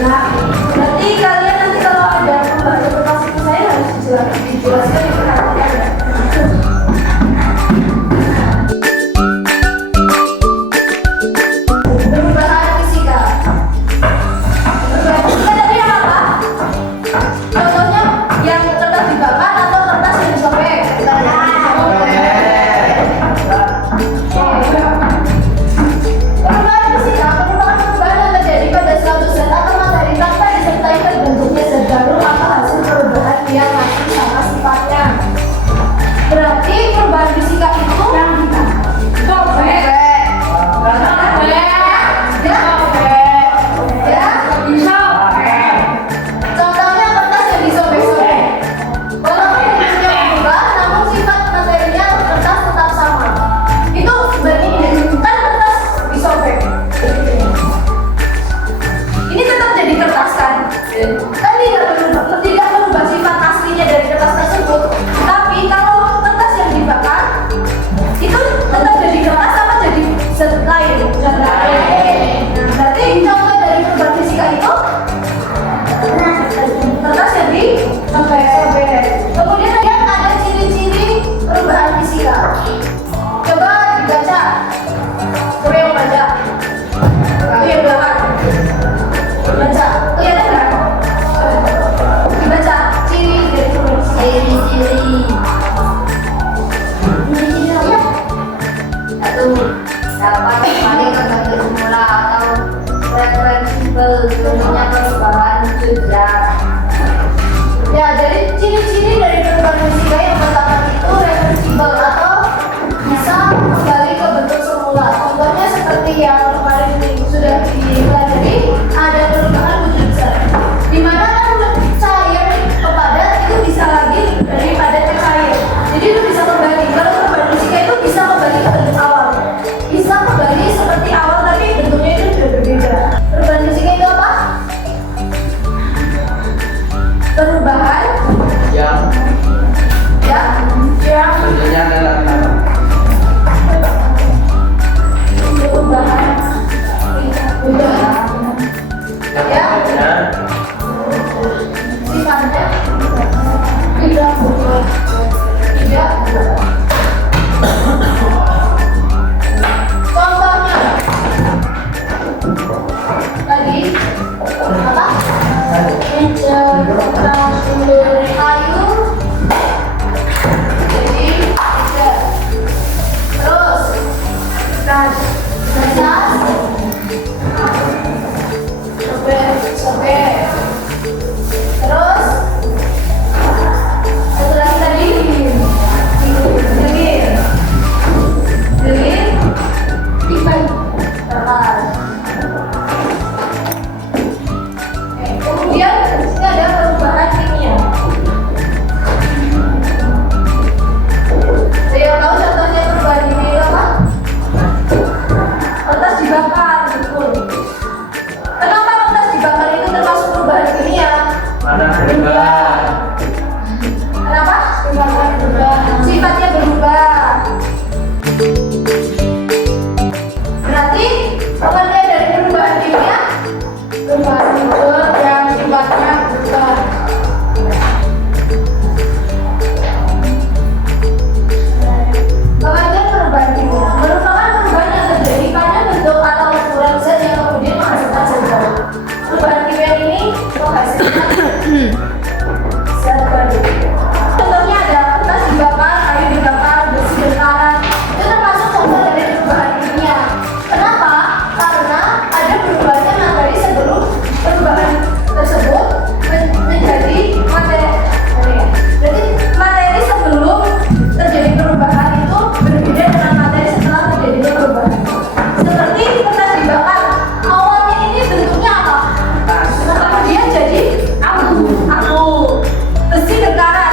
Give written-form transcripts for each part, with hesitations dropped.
Nah, berarti kalian nanti kalau ada pembahasan tentang itu saya harus dijelaskan diperhatikan ya. Perubahan fisika. Perubahan fisika tadi yang apa? Contohnya yang kertas dibakar atau kertas yang disobek. Perubahan fisika merupakan perubahan yang terjadi pada suatu zat atau materi tanpa disertai terbentuknya zat baru atau hasil perubahan yang masih sama sifatnya. Berarti perubahan fisika itu sobek. Contohnya kertas yang disobek-sobek. Walaupun bentuknya berubah, namun sifat materinya atau kertas tetap sama. Itu berarti kan kertas disobek. Ini tetap jadi kertas kan? Kan tidak berubah sifat aslinya dari kertas tersebut. Tapi kalau kertas yang dibakar, itu tetap jadi kertas apa jadi zat lain? Zat lain. Berarti contoh dari perubahan fisika itu kertas yang disobek-sobek. Kemudian ada ciri-ciri perubahan fisika. Coba dibaca. Coba yang baca. Itu yang belakang. Baca. Kelihatan nggak? Dibaca. Ciri dari perubahan fisika. Ciri-ciri. Ciri-ciri apa? Satu, dapat kembali ke bentuk semula atau reversibel, contohnya perubahan jejak. Ya, jadi ciri-ciri dari perubahan fisika yang pertama itu reversibel atau bisa kembali ke bentuk semula. Contohnya seperti yang kemarin sudah dipelajari, ada perubahan wujud zat. Di mana kan cair ke padat itu bisa lagi dari padat ke cair. Jadi itu bisa kembali. Kalau perubahan fisika itu bisa kembali ke bentuk awal. Bisa kembali seperti awal tapi bentuknya itu sudah berbeda. Perubahan fisika itu apa? Perubahan yang bentuknya adalah perubahan ya sifatnya tidak berubah. Contohnya tadi apa? Meja, kasur, kayu jadi meja. Terus gas, sobek. Terus satu lagi tadi delin pipa kertas. Kemudian di sini ada perubahan kimia. Saya tahu contohnya perubahan kimia itu apa? Kertas dibakar, betul. Kenapa kertas dibakar itu termasuk perubahan kimia? mana berubah. Kenapa? Sifatnya berubah. Berarti pengertian dari perubahan kimia perubahan wujud yang sifatnya berubah. Pengertian perubahan kimia merupakan perubahan yang terjadi pada bentuk atau ukuran zat yang kemudian menghasilkan zat baru. Perubahan kimia ini menghasilkan zat baru. Contohnya ada kertas dibakar, kayu dibakar, besi berkarat. Itu termasuk contoh dari perubahan kimia. Kenapa? Karena ada perubahannya materi sebelum perubahan tersebut menjadi materi. Jadi materi sebelum terjadi perubahan itu berbeda dengan materi setelah terjadi perubahan. Seperti kertas dibakar, awalnya ini bentuknya apa? Kemudian jadi aku. Besi berkarat.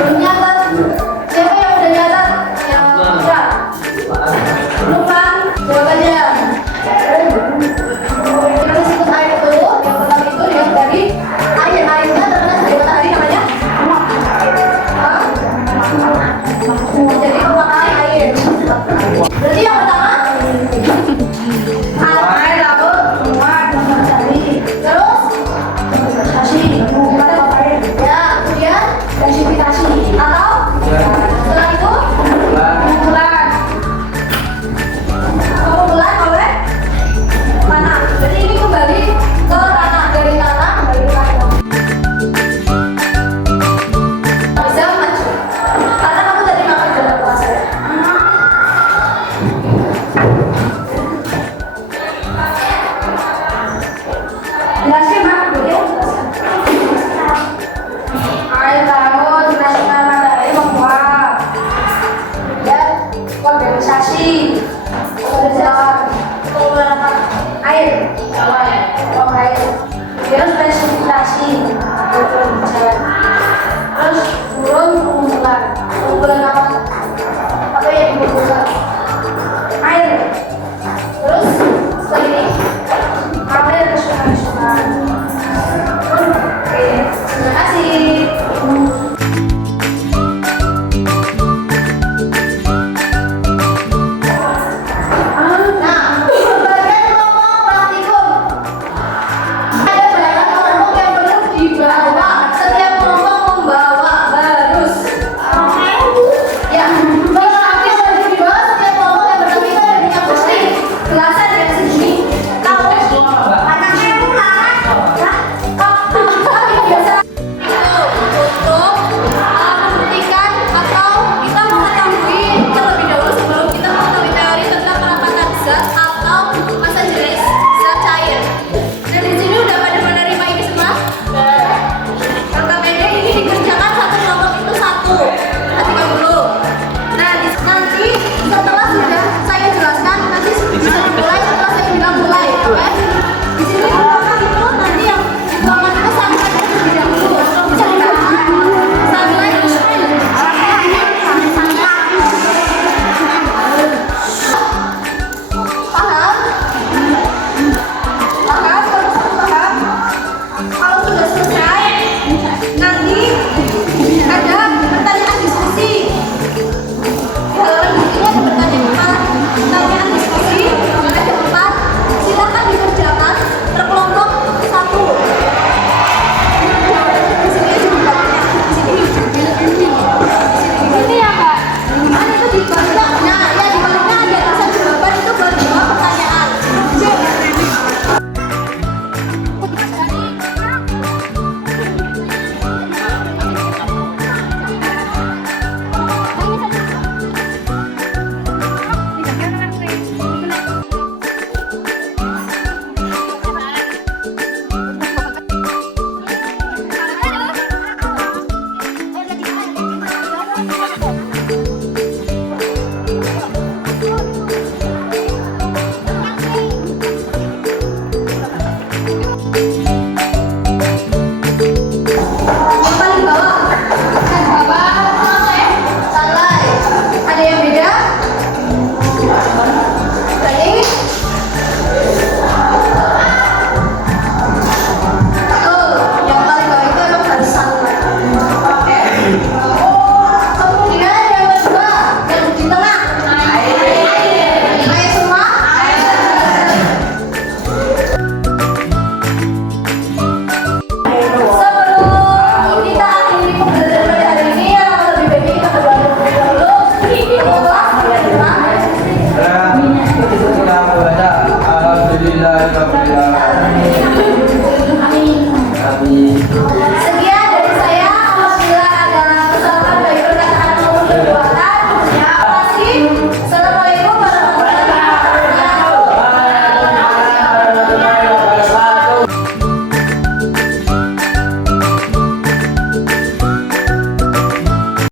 Belum nyatat. Siapa yang udah nyatat? Yang udah. Belum kan? Jawabannya. Kita sebut air dulu. Yang pertama itu yang dari air. Airnya terkena dari matahari namanya. Hah? Jadi mewarnai air. Berarti yang pertama air lalu menguap matahari. Terus gravitasi. Ya, kemudian gravitasi atau setelah itu pengumpulan. Pengumpulan oleh tanah. Jadi ini kembali ke tanah, dari tanah kembali ke tanah. Bisa maju. Karena kamu tadi makan dalam puasa ya. Jelaskan Mak, boleh jelaskan. Air laut terkena matahari menguap. Dan kondensasi. Pengumpulan apa? Air. Oh, air. Kemudian presipitasi. Terus turun pengumpulan. Pengumpulan